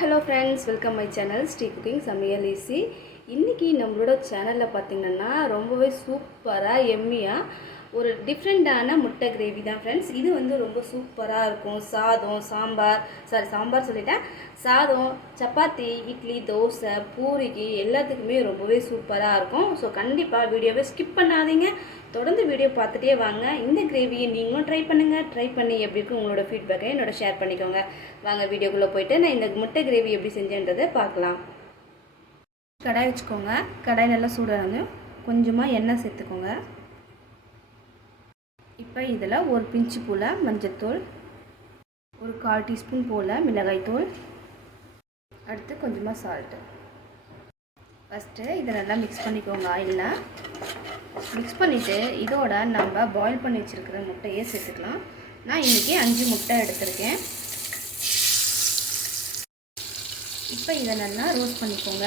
hello friends, welcome my channel Stay Cooking சமையல் easy. இன்னைக்கு நம்மளோட சேனல்ல பாத்தீங்கன்னா ரொம்பவே சூப்பரா எம்மியா ஒரு டிஃபரண்டான முட்டை கிரேவி தான் फ्रेंड्स. இது வந்து ரொம்ப சூப்பரா இருக்கும். சாதம், சாம்பார் சொல்லிட்டேன். சாதம், சப்பாத்தி, இட்லி, தோசை, பூரிக்கு எல்லாத்துக்குமே ரொம்பவே சூப்பரா இருக்கும். ஸோ கண்டிப்பா வீடியோவை ஸ்கிப் பண்ணாதீங்க. தொடர்ந்து வீடியோ பார்த்துட்டே வாங்க. இந்த கிரேவியை நீங்களும் ட்ரை பண்ணுங்கள். ட்ரை பண்ணி எப்படி இருக்கும் உங்களோட ஃபீட்பேக்கை என்னோட ஷேர் பண்ணிக்கோங்க. வாங்க வீடியோக்குள்ளே போயிட்டு நான் இந்த முட்டை கிரேவி எப்படி செஞ்சேன்றதை பார்க்கலாம். கடாய் வச்சுக்கோங்க. கடாய் நல்லா சூடானது கொஞ்சமாக எண்ணெய் சேர்த்துக்கோங்க. இப்போ இதில் ஒரு பிஞ்சு போல் மஞ்சள்தூள், ஒரு 1/4 டீஸ்பூன் போல் மிளகாய்த்தூள், அடுத்து கொஞ்சமாக சால்ட்டு. ஃபஸ்ட்டு இதை நல்லா மிக்ஸ் பண்ணிக்கோங்க. ஆயிலில் மிக்ஸ் பண்ணிவிட்டு இதோட நம்ம பாயில் பண்ணி வச்சுருக்கிற முட்டையே சேர்த்துக்கலாம். நான் இன்றைக்கி 5 முட்டை எடுத்திருக்கேன். இப்போ இதை நல்லா ரோஸ்ட் பண்ணிக்கோங்க.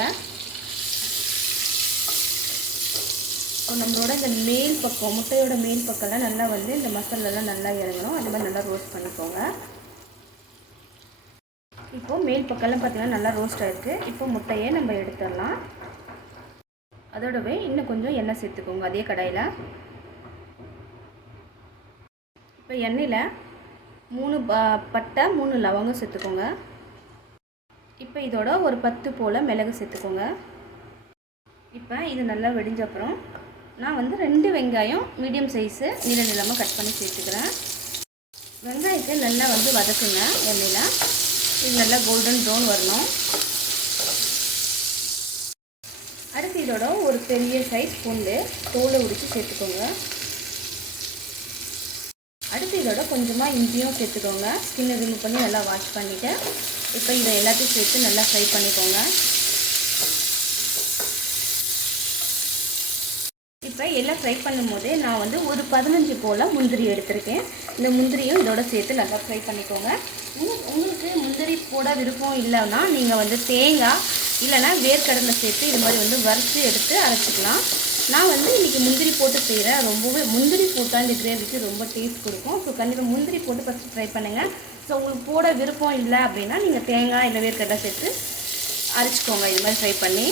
நம்மளோட இந்த மேல் பக்கம், முட்டையோட மேல் பக்கம்லாம் நல்லா வந்து இந்த மசாலாலாம் நல்லா இறங்கணும். அது மாதிரி நல்லா ரோஸ்ட் பண்ணிக்கோங்க. இப்போது மேல் பக்கம்லாம் பார்த்திங்கன்னா நல்லா ரோஸ்ட் ஆகிருக்கு. இப்போ முட்டையை நம்ம எடுத்துடலாம். அதோடவே இன்னும் கொஞ்சம் எண்ணெய் சேர்த்துக்கோங்க அதே கடாயில். இப்போ எண்ணெயில் 3 பட்டை 3 லவங்கம் சேர்த்துக்கோங்க. இப்போ இதோட ஒரு 10 போல் மிளகு சேர்த்துக்கோங்க. இப்போ இது நல்லா வெடிஞ்ச அப்புறம் நான் வந்து 2 வெங்காயம் மீடியம் சைஸு நீளமாக கட் பண்ணி சேர்த்துக்கிறேன். வெங்காயத்தை நல்லா வந்து வதக்குங்க எண்ணெயில். இது நல்லா கோல்டன் ப்ரௌன் வரணும். அடுத்து இதோட ஒரு பெரிய சைஸ் பூண்டு தோலை உரித்து சேர்த்துக்கோங்க. அடுத்து இதோட கொஞ்சமாக இஞ்சியும் சேர்த்துக்கோங்க. ஸ்கின்னை ரிமூவ் பண்ணி நல்லா வாஷ் பண்ணிவிட்டு இப்போ இதை எல்லாத்தையும் சேர்த்து நல்லா ஃப்ரை பண்ணிக்கோங்க. இப்போ எல்லாம் ஃப்ரை பண்ணும்போது நான் வந்து ஒரு 15 போல் முந்திரி எடுத்திருக்கேன். இந்த முந்திரியும் இதோட சேர்த்து நல்லா ஃப்ரை பண்ணிக்கோங்க. உங்களுக்கு முந்திரி போட விருப்பம் இல்லைன்னா நீங்கள் வந்து தேங்காய் இல்லைனா வேர்க்கடலை சேர்த்து இது மாதிரி வந்து வறுத்து எடுத்து அரைச்சிக்கலாம். நான் வந்து இன்றைக்கி முந்திரி போட்டு செய்கிறேன். ரொம்பவே முந்திரி போட்டால் இந்த கிரேவிக்கு ரொம்ப டேஸ்ட் கொடுக்கும். ஸோ கண்டிப்பாக முந்திரி போட்டு ஃபஸ்ட்டு ட்ரை பண்ணுங்கள். ஸோ உங்களுக்கு போட விருப்பம் இல்லை அப்படின்னா நீங்கள் தேங்காய் இல்லை வேர்க்கடலை சேர்த்து அரைச்சிக்கோங்க இது மாதிரி ஃப்ரை பண்ணி.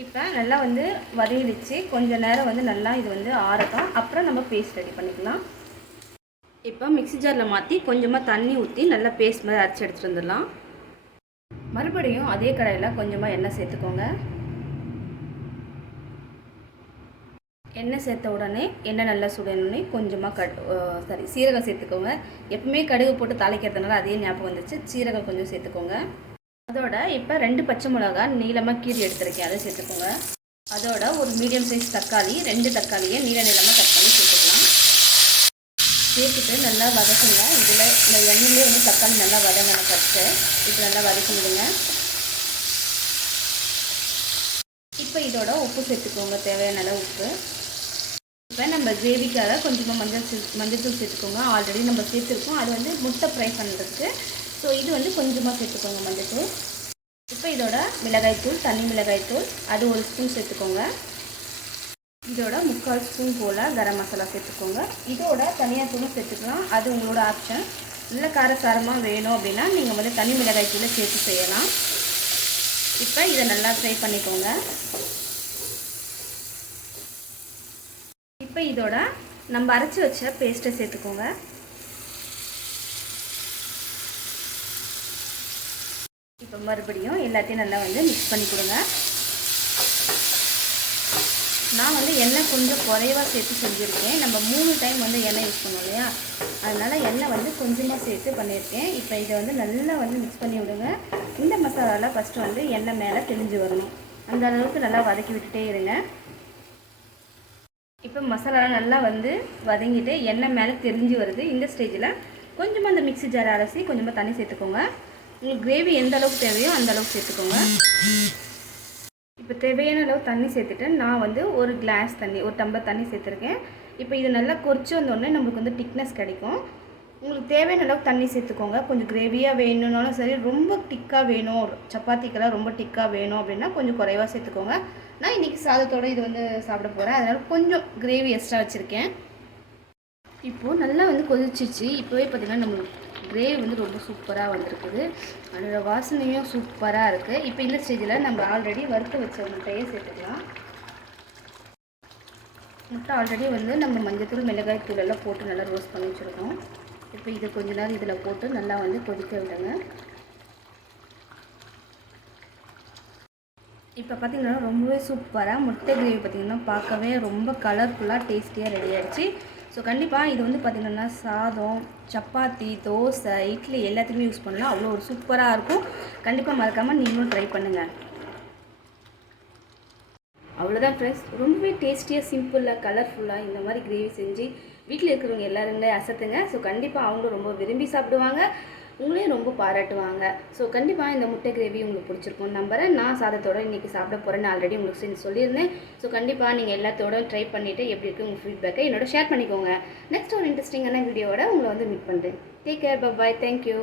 இப்போ நல்லா வந்து வதங்கிடுச்சு. கொஞ்சம் நேரம் வந்து நல்லா இது வந்து ஆறட்டும். அப்புறம் நம்ம பேஸ்ட் ரெடி பண்ணிக்கலாம். இப்போ மிக்ஸி ஜாரில் மாற்றி கொஞ்சமாக தண்ணி ஊற்றி நல்லா பேஸ்ட் மாதிரி அரைச்சி எடுத்துகிட்டு வந்துடலாம். மறுபடியும் அதே கடாயில் கொஞ்சமாக எண்ணெய் சேர்த்துக்கோங்க. எண்ணெய் சேர்த்த உடனே எண்ணெய் நல்லா சுடணுன்னே கொஞ்சமாக சீரகம் சேர்த்துக்கோங்க. எப்பவுமே கடுகு போட்டு தாளிக்கிறதுனால அதே ஞாபகம் வந்துச்சு. சீரகம் கொஞ்சம் சேர்த்துக்கோங்க. அதோட இப்போ 2 பச்சை மிளகாய் நீளமாக கீறி எடுத்துருக்கேன், அதை சேர்த்துக்கோங்க. அதோட ஒரு மீடியம் சைஸ் தக்காளி 2 தக்காளியை நீளமாக கட் பண்ணி சேர்த்துக்கலாம். சேர்த்துட்டு நல்லா வதக்குங்க. இதில் இந்த எண்ணெயிலே வந்து தக்காளி நல்லா வதங்கணும். ஃபஸ்ட்டு இப்போ நல்லா வதக்கிடுங்க. இப்போ இதோட உப்பு சேர்த்துக்கோங்க, தேவையான அளவு உப்பு. இப்போ நம்ம கிரேவிக்காக கொஞ்சமாக மஞ்சள் சேர்த்துக்கோங்க. ஆல்ரெடி நம்ம சேர்த்துருக்கோம், அது வந்து முட்டை ஃப்ரை பண்ணுறதுக்கு. ஸோ இது வந்து கொஞ்சமாக சேர்த்துக்கோங்க மஞ்சள்தூள். இப்போ இதோட மிளகாய்த்தூள், தனி மிளகாய்த்தூள் அது 1 ஸ்பூன் சேர்த்துக்கோங்க. இதோட 3/4 ஸ்பூன் போல் கரம் மசாலா சேர்த்துக்கோங்க. இதோட தனியாக தூளும் சேர்த்துக்கலாம், அது உங்களோட ஆப்ஷன். நல்ல காரசாரமாக வேணும் அப்படின்னா நீங்கள் வந்து தனி மிளகாய்த்தூளை சேர்த்து செய்யலாம். இப்போ இதை நல்லா ஃப்ரை பண்ணிக்கோங்க. இப்போ இதோட நம்ம அரைச்சி வச்ச பேஸ்ட்டை சேர்த்துக்கோங்க. இப்போ மறுபடியும் எல்லாத்தையும் நல்லா வந்து மிக்ஸ் பண்ணி கொடுங்க. நான் வந்து எண்ணெய் கொஞ்சம் குறைவாக சேர்த்து செஞ்சுருக்கேன். நம்ம 3 டைம் வந்து எண்ணெய் யூஸ் பண்ணோம் இல்லையா, அதனால் எண்ணெய் வந்து கொஞ்சமாக சேர்த்து பண்ணியிருக்கேன். இப்போ இதை வந்து நல்லா வந்து மிக்ஸ் பண்ணி விடுங்க. இந்த மசாலாவில் ஃபஸ்ட்டு வந்து எண்ணெய் மேலே தெளிஞ்சு வரணும். அந்த அளவுக்கு நல்லா வதக்கி விட்டுட்டே இருங்க. இப்போ மசாலாலாம் நல்லா வந்து வதங்கிட்டு எண்ணெய் மேலே தெரிஞ்சு வருது. இந்த ஸ்டேஜில் கொஞ்சமாக அந்த மிக்ஸி ஜார் அரைச்சி கொஞ்சமாக தண்ணி சேர்த்துக்கோங்க. உங்களுக்கு கிரேவி எந்த அளவுக்கு தேவையோ அந்த அளவுக்கு சேர்த்துக்கோங்க. இப்போ தேவையான அளவு தண்ணி சேர்த்துட்டு நான் வந்து ஒரு கிளாஸ் தண்ணி, ஒரு டம்ளர் தண்ணி சேர்த்துருக்கேன். இப்போ இது நல்லா கொதிச்சு வந்தோடனே நம்மளுக்கு வந்து திக்னஸ் கிடைக்கும். உங்களுக்கு தேவையான அளவுக்கு தண்ணி சேர்த்துக்கோங்க. கொஞ்சம் கிரேவியாக வேணும்னாலும் சரி, ரொம்ப திக்காக வேணும், சப்பாத்திக்கெல்லாம் ரொம்ப திக்காக வேணும் அப்படின்னா கொஞ்சம் குறைவாக சேர்த்துக்கோங்க. நான் இன்றைக்கி சாதத்தோடு இது வந்து சாப்பிட போகிறேன், அதனால் கொஞ்சம் கிரேவி எக்ஸ்ட்ரா வச்சுருக்கேன். இப்போது நல்லா வந்து கொதிச்சிச்சு. இப்போவே பார்த்திங்கன்னா நம்மளுக்கு கிரேவி வந்து ரொம்ப சூப்பராக வந்திருக்குது. அதோட வாசனையும் சூப்பராக இருக்குது. இப்போ இந்த ஸ்டேஜில் நம்ம ஆல்ரெடி வறுத்து வச்ச முட்டையை சேர்த்துக்கலாம். முட்டை ஆல்ரெடி வந்து நம்ம மஞ்சத்தூள் மிளகாய் தூள் எல்லாம் போட்டு நல்லா ரோஸ்ட் பண்ணி வச்சுருக்கோம். இப்போ இது கொஞ்ச நேரம் இதில் போட்டு நல்லா வந்து கொதிக்க விடுங்க. இப்போ பார்த்திங்கன்னா ரொம்பவே சூப்பராக முட்டை கிரேவி பார்த்திங்கன்னா பார்க்கவே ரொம்ப கலர்ஃபுல்லாக டேஸ்டியாக ரெடி ஆகிடுச்சு. ஸோ கண்டிப்பாக இது வந்து பார்த்திங்கன்னா சாதம், சப்பாத்தி, தோசை, இட்லி எல்லாத்துக்குமே யூஸ் பண்ணலாம். அவ்வளோ ஒரு சூப்பராக இருக்கும். கண்டிப்பாக மறக்காமல் நீங்களும் ட்ரை பண்ணுங்கள். அவ்வளோதான் ஃப்ரெண்ட்ஸ், ரொம்பவே டேஸ்டியாக சிம்பிளாக கலர்ஃபுல்லாக இந்த மாதிரி கிரேவி செஞ்சு வீட்டில் இருக்கிறவங்க எல்லாருங்களே அசத்துங்க. ஸோ கண்டிப்பாக அவங்களும் ரொம்ப விரும்பி சாப்பிடுவாங்க, உங்களையும் ரொம்ப பாராட்டுவாங்க. ஸோ கண்டிப்பாக இந்த முட்டை கிரேவி உங்களுக்கு பிடிச்சிருக்கும் நம்புறேன். நான் சாதத்தோடு இன்றைக்கி சாப்பிட போகிறேன்னு ஆல்ரெடி உங்களுக்கு சொல்லியிருந்தேன். ஸோ கண்டிப்பாக நீங்கள் எல்லாத்தோட ட்ரை பண்ணிவிட்டு எப்படி இருக்குது உங்கள் ஃபீட்பேக்கை என்னோட ஷேர் பண்ணிக்கோங்க. நெக்ஸ்ட் ஒரு இன்ட்ரெஸ்டிங்கான வீடியோவோட உங்களை வந்து மீட் பண்ணுறேன். Take care, bye, thank you.